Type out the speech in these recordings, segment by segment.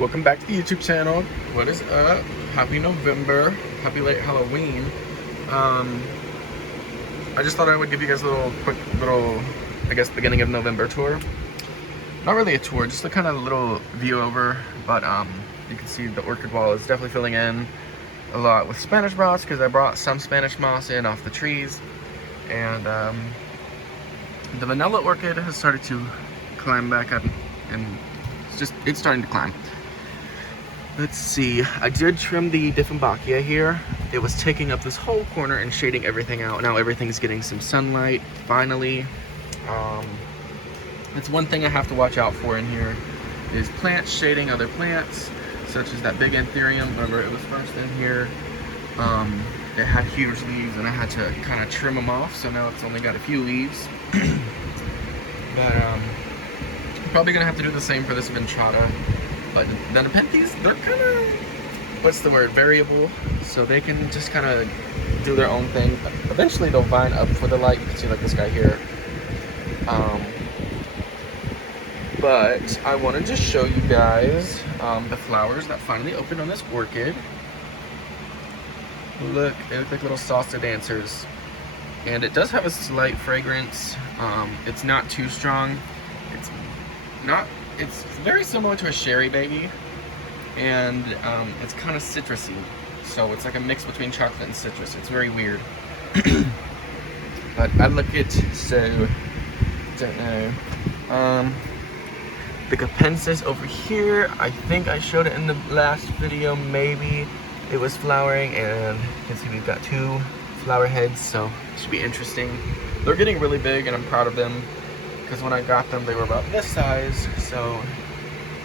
Welcome back to the YouTube channel. What is up? Happy November. Happy late Halloween. I just thought I would give you guys a quick little, I guess, beginning of November tour. Not really a tour, just a kind of little view over, but you can see the orchid wall is definitely filling in a lot with Spanish moss because I brought some Spanish moss in off the trees. And the vanilla orchid has started to climb back up, and it's starting to climb. Let's see, I did trim the Dieffenbachia here. It was taking up this whole corner and shading everything out. Now everything's getting some sunlight, finally. That's one thing I have to watch out for in here, is plants shading other plants, such as that big anthurium. Remember, it was first in here. It had huge leaves and I had to kind of trim them off, so now it's only got a few leaves. But I'm probably gonna have to do the same for this Ventrata. But the Nepenthes, they're kind of, what's the word, variable, so they can just kind of do their own thing. Eventually they'll vine up for the light. You can see like this guy here. But I want to just show you guys the flowers that finally opened on this orchid. Look, they look like little salsa dancers. And it does have a slight fragrance. It's not too strong. It's very similar to a Sherry Baby, and it's kind of citrusy, so it's like a mix between chocolate and citrus. It's very weird. But I look it, so don't know. The Capensis over here, I think I showed it in the last video, maybe. It was flowering, and you can see we've got 2 flower heads, so it should be interesting. They're getting really big, and I'm proud of them, because when I got them, they were about this size. So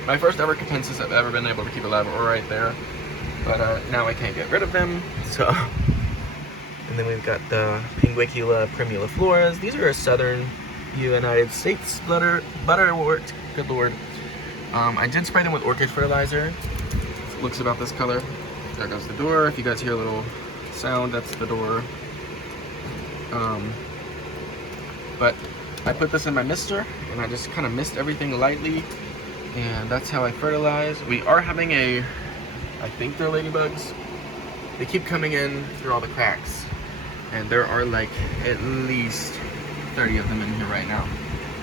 my first ever Capensis I've ever been able to keep alive are right there. But now I can't get rid of them. So, and then we've got the Pinguicula primulifloras. These are a southern United States butterwort. Good lord. I did spray them with orchid fertilizer. It looks about this color. There goes the door. If you guys hear a little sound, that's the door. But I put this in my mister, and I just kind of mist everything lightly, and that's how I fertilize. We are having I think they're ladybugs. They keep coming in through all the cracks, and there are like at least 30 of them in here right now.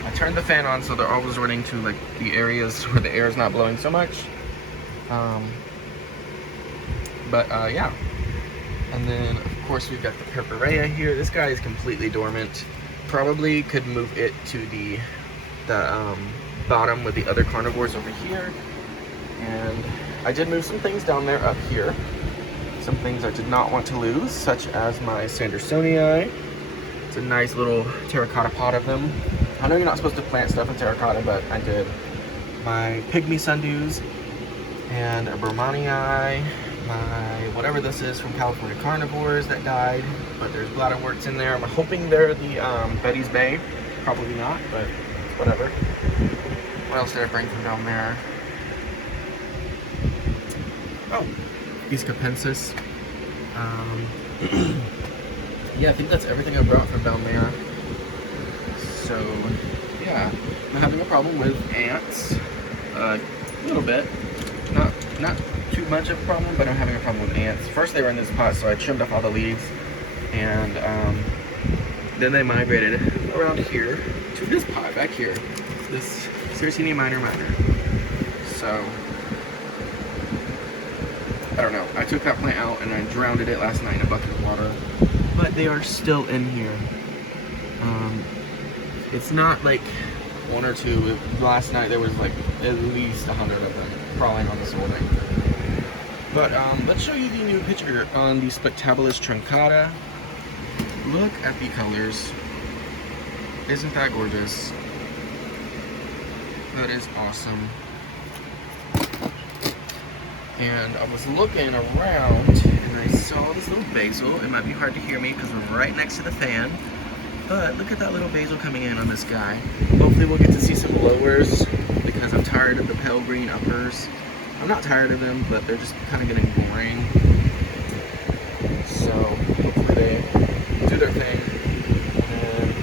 I turned the fan on, so they're always running to like the areas where the air is not blowing so much. Yeah. And then of course we've got the Purpurea here. This guy is completely dormant. Probably could move it to the bottom with the other carnivores over here. And I did move some things down there up here. Some things I did not want to lose, such as my Sandersonii. It's a nice little terracotta pot of them. I know you're not supposed to plant stuff in terracotta, but I did. My pygmy sundews and a Brahmanii. My whatever this is from California Carnivores that died, but there's bladderworts in there. I'm hoping they're the Betty's Bay. Probably not, but whatever. What else did I bring from down there? Oh, these Capensis. Yeah, I think that's everything I brought from down there. So yeah, I'm having a problem with ants. A little bit. Not too much of a problem, but I'm having a problem with ants. First they were in this pot, so I trimmed off all the leaves, and then they migrated around here to this pot back here, this Sarracenia minor. So I don't know. I took that plant out and I drowned it last night in a bucket of water, but they are still in here. It's not like 1 or 2. Last night there was like at least 100 of them crawling on this whole thing. But let's show you the new picture on the Spectabilis truncata. Look at the colors. Isn't that gorgeous? That is awesome. And I was looking around and I saw this little basil. It might be hard to hear me because we're right next to the fan. But look at that little basil coming in on this guy. Hopefully we'll get to see some lowers, because I'm tired of the pale green uppers. I'm not tired of them, but they're just kind of getting boring. So hopefully they do their thing. And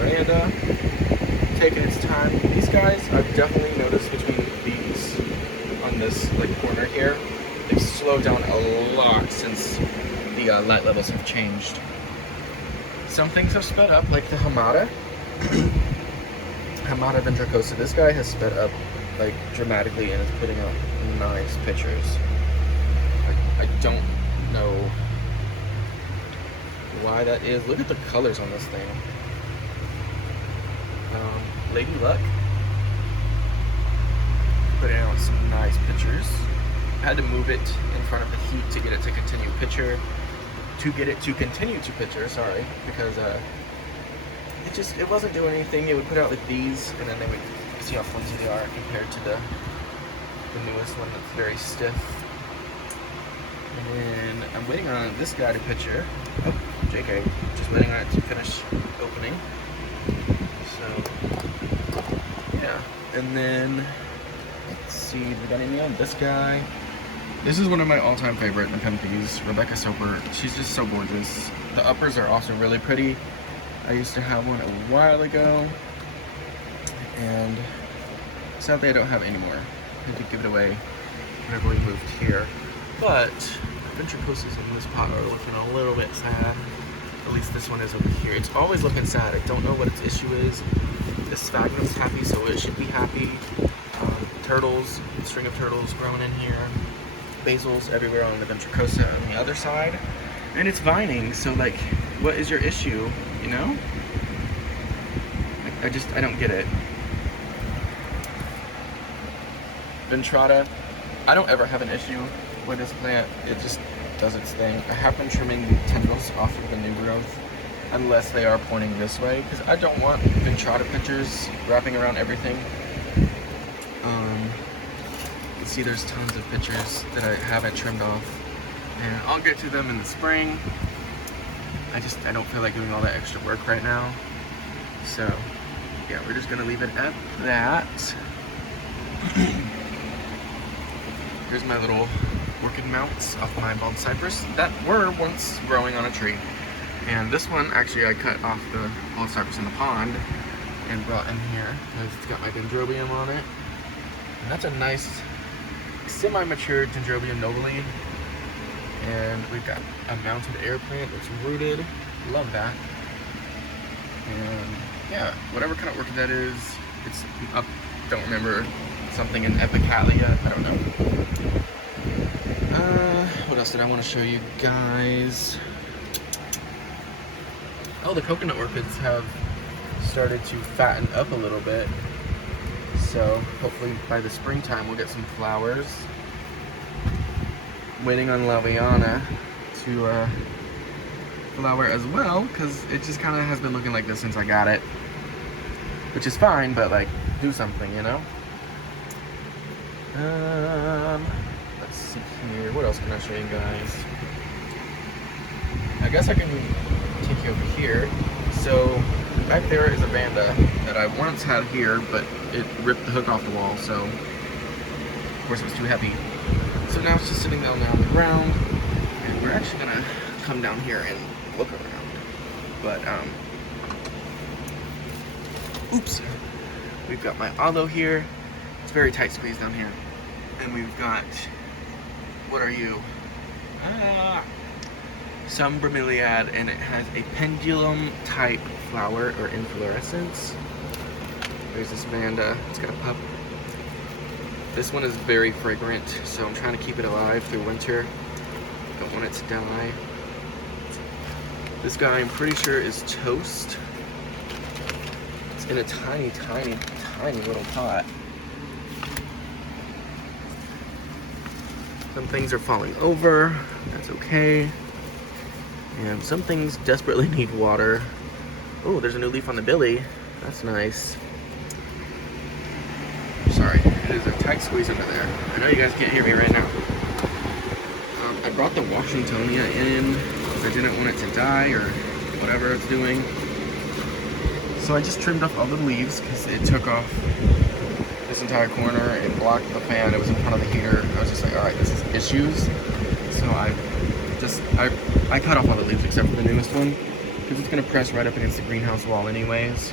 Miranda taking its time. These guys, I've definitely noticed between these on this like corner here. They've slowed down a lot since the light levels have changed. Some things have sped up, like the Hamada. Hamada Ventricosa. This guy has sped up like dramatically and is putting out nice pictures. I don't know why that is. Look at the colors on this thing. Lady Luck putting out some nice pictures. I had to move it in front of the heat to get it to continue to continue to picture, sorry, because it wasn't doing anything. It would put out like these, and then they would see how flimsy they are compared to the newest one that's very stiff. And then I'm waiting on this guy to picture. Oh, JK, just waiting on it to finish opening. So yeah, and then let's see, we got any on this guy. This is one of my all-time favorite Nepenthes, Rebecca Soper. She's just so gorgeous. The uppers are also really pretty. I used to have one a while ago, and sadly I don't have any more. I had to give it away whenever we moved here. But Ventricosas in this pot are looking a little bit sad. At least this one is over here. It's always looking sad. I don't know what its issue is. The sphagnum's happy, so it should be happy. Turtles, string of turtles growing in here. Basils everywhere on the Ventricosa on the other side. And it's vining, so like, what is your issue, you know? I don't get it. Ventrata, I don't ever have an issue with this plant. It just does its thing. I have been trimming the tendrils off of the new growth, unless they are pointing this way, because I don't want Ventrata pictures wrapping around everything. You can see there's tons of pictures that I haven't trimmed off, and I'll get to them in the spring. I don't feel like doing all that extra work right now. So yeah, we're just gonna leave it at that. Here's my little orchid mounts off my bulb cypress that were once growing on a tree. And this one, actually, I cut off the bulb cypress in the pond and brought in here because it's got my dendrobium on it. And that's a nice semi-mature dendrobium nobile. And we've got a mounted air plant that's rooted. Love that. And yeah, whatever kind of orchid that is, it's up, don't remember, something in Epicalia, I don't know. What else did I want to show you guys? Oh, the coconut orchids have started to fatten up a little bit. So hopefully by the springtime we'll get some flowers. Waiting on Laviana to flower as well, because it just kind of has been looking like this since I got it. Which is fine, but like, do something, you know? Let's see here. What else can I show you guys? I guess I can take you over here. So back there is a Vanda that I once had here, but it ripped the hook off the wall, so of course it was too heavy. So now it's just sitting down there on the ground, and we're actually gonna come down here and look around. But oops, we've got my aloe here. It's very tight squeeze down here, and we've got, what are you? Some bromeliad, and it has a pendulum type flower or inflorescence. There's this Vanda, it's got a pup. This one is very fragrant, so I'm trying to keep it alive through winter. Don't want it to die. This guy I'm pretty sure is Toast. It's in a tiny, tiny, tiny little pot. Some things are falling over, that's okay. And some things desperately need water. Oh, there's a new leaf on the Billy. That's nice. Sorry, it is a tight squeeze under there. I know you guys can't hear me right now. I brought the Washingtonia in because I didn't want it to die or whatever it's doing. So I just trimmed off all the leaves because it took off this entire corner. It blocked the fan. It was in front of the heater. I was just like, all right, this is issues. So I cut off all the leaves except for the newest one because it's going to press right up against the greenhouse wall anyways.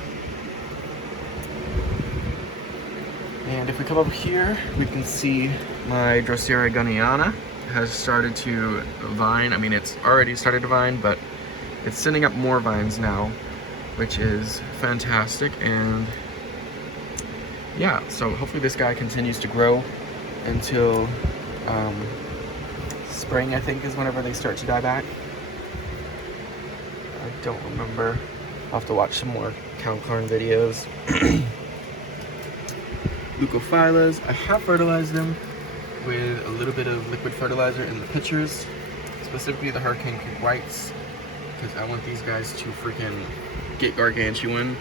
And if we come over here, we can see my Drosera gunneriana has started to vine. I mean, it's already started to vine, but it's sending up more vines now, which is fantastic. And yeah, so hopefully this guy continues to grow until spring, I think, is whenever they start to die back. I don't remember. I'll have to watch some more cow corn videos. Leucophyllus, I have fertilized them with a little bit of liquid fertilizer in the pitchers, specifically the Hurricane Creek Whites, because I want these guys to freaking get gargantuan.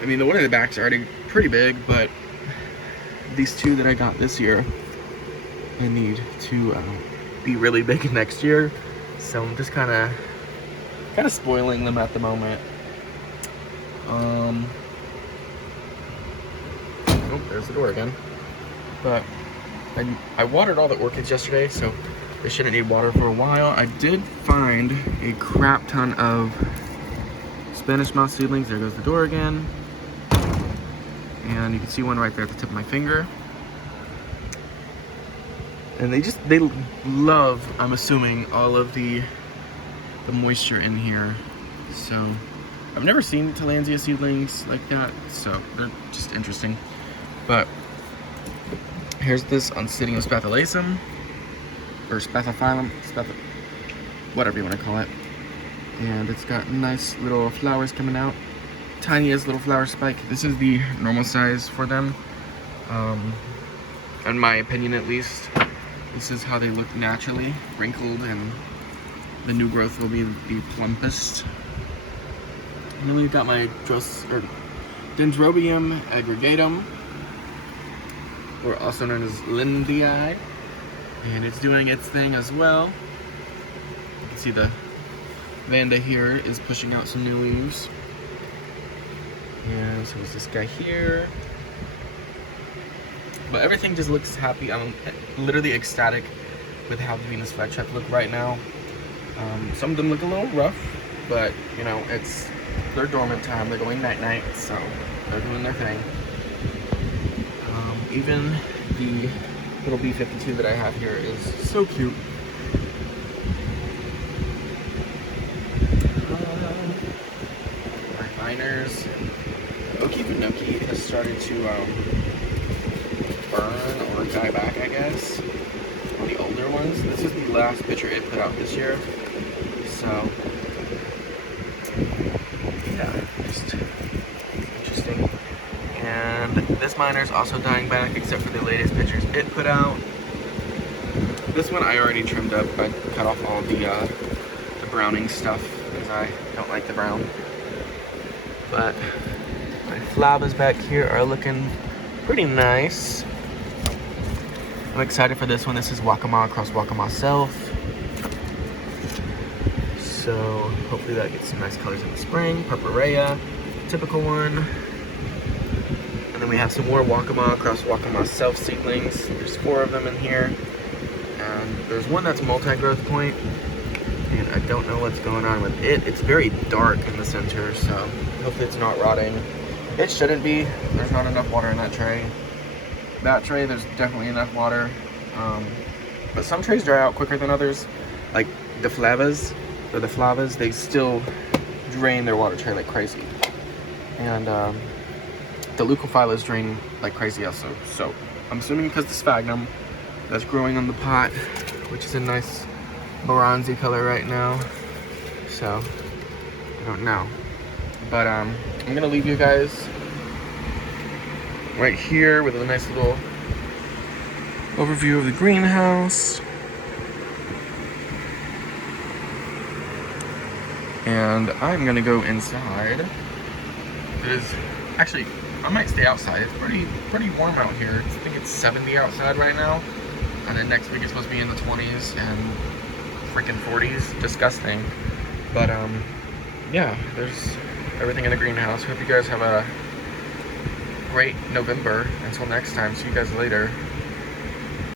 I mean, the one in the back's already pretty big, but these two that I got this year, I need to be really big next year. So I'm just kind of spoiling them at the moment. Oh, there's the door again. But I watered all the orchids yesterday, so they shouldn't need water for a while. I did find a crap ton of Spanish moss seedlings. There goes the door again. And you can see one right there at the tip of my finger. And they love, I'm assuming, all of the moisture in here. So I've never seen Tillandsia seedlings like that, so they're just interesting. But here's this Oncidium spathulacum, or spathiphyllum, whatever you want to call it. And it's got nice little flowers coming out. Tiniest little flower spike. This is the normal size for them. In my opinion, at least. This is how they look naturally, wrinkled, and the new growth will be the plumpest. And then we've got my Dendrobium aggregatum, or also known as Lindii, and it's doing its thing as well. You can see the Vanda here is pushing out some new leaves. And so is this guy here. But everything just looks happy. I'm literally ecstatic with how the Venus flytrap look right now. Some of them look a little rough, but you know, it's their dormant time. They're going night-night, so they're doing their thing. Even the little B52 that I have here is so cute. My viners. Okefenokee has started to burn or die back, I guess, on the older ones. This is the last picture it put out this year. So, yeah, just interesting. And this miner is also dying back, except for the latest pictures it put out. This one I already trimmed up. I cut off all the browning stuff because I don't like the brown. But my flowers back here are looking pretty nice. I'm excited for this one. This is Waccamaw Cross Waccamaw Self. So hopefully that gets some nice colors in the spring. Purpurea, typical one. And then we have some more Waccamaw Cross Waccamaw Self seedlings. There's 4 of them in here. And there's one that's multi-growth point. And I don't know what's going on with it. It's very dark in the center, so hopefully it's not rotting. It shouldn't be. There's not enough water in that tray. That tray, there's definitely enough water. But some trays dry out quicker than others. Like the flavas, they still drain their water tray like crazy. And the Leucophyllus drain like crazy also. So I'm assuming because the sphagnum that's growing on the pot, which is a nice bronzy color right now. So I don't know. But I'm gonna leave you guys right here with a nice little overview of the greenhouse. And I'm gonna go inside. Because actually, I might stay outside. It's pretty warm out here. I think it's 70 outside right now. And then next week it's supposed to be in the 20s and freaking 40s. Disgusting. But yeah, there's everything in the greenhouse. Hope you guys have a great November. Until next time, see you guys later.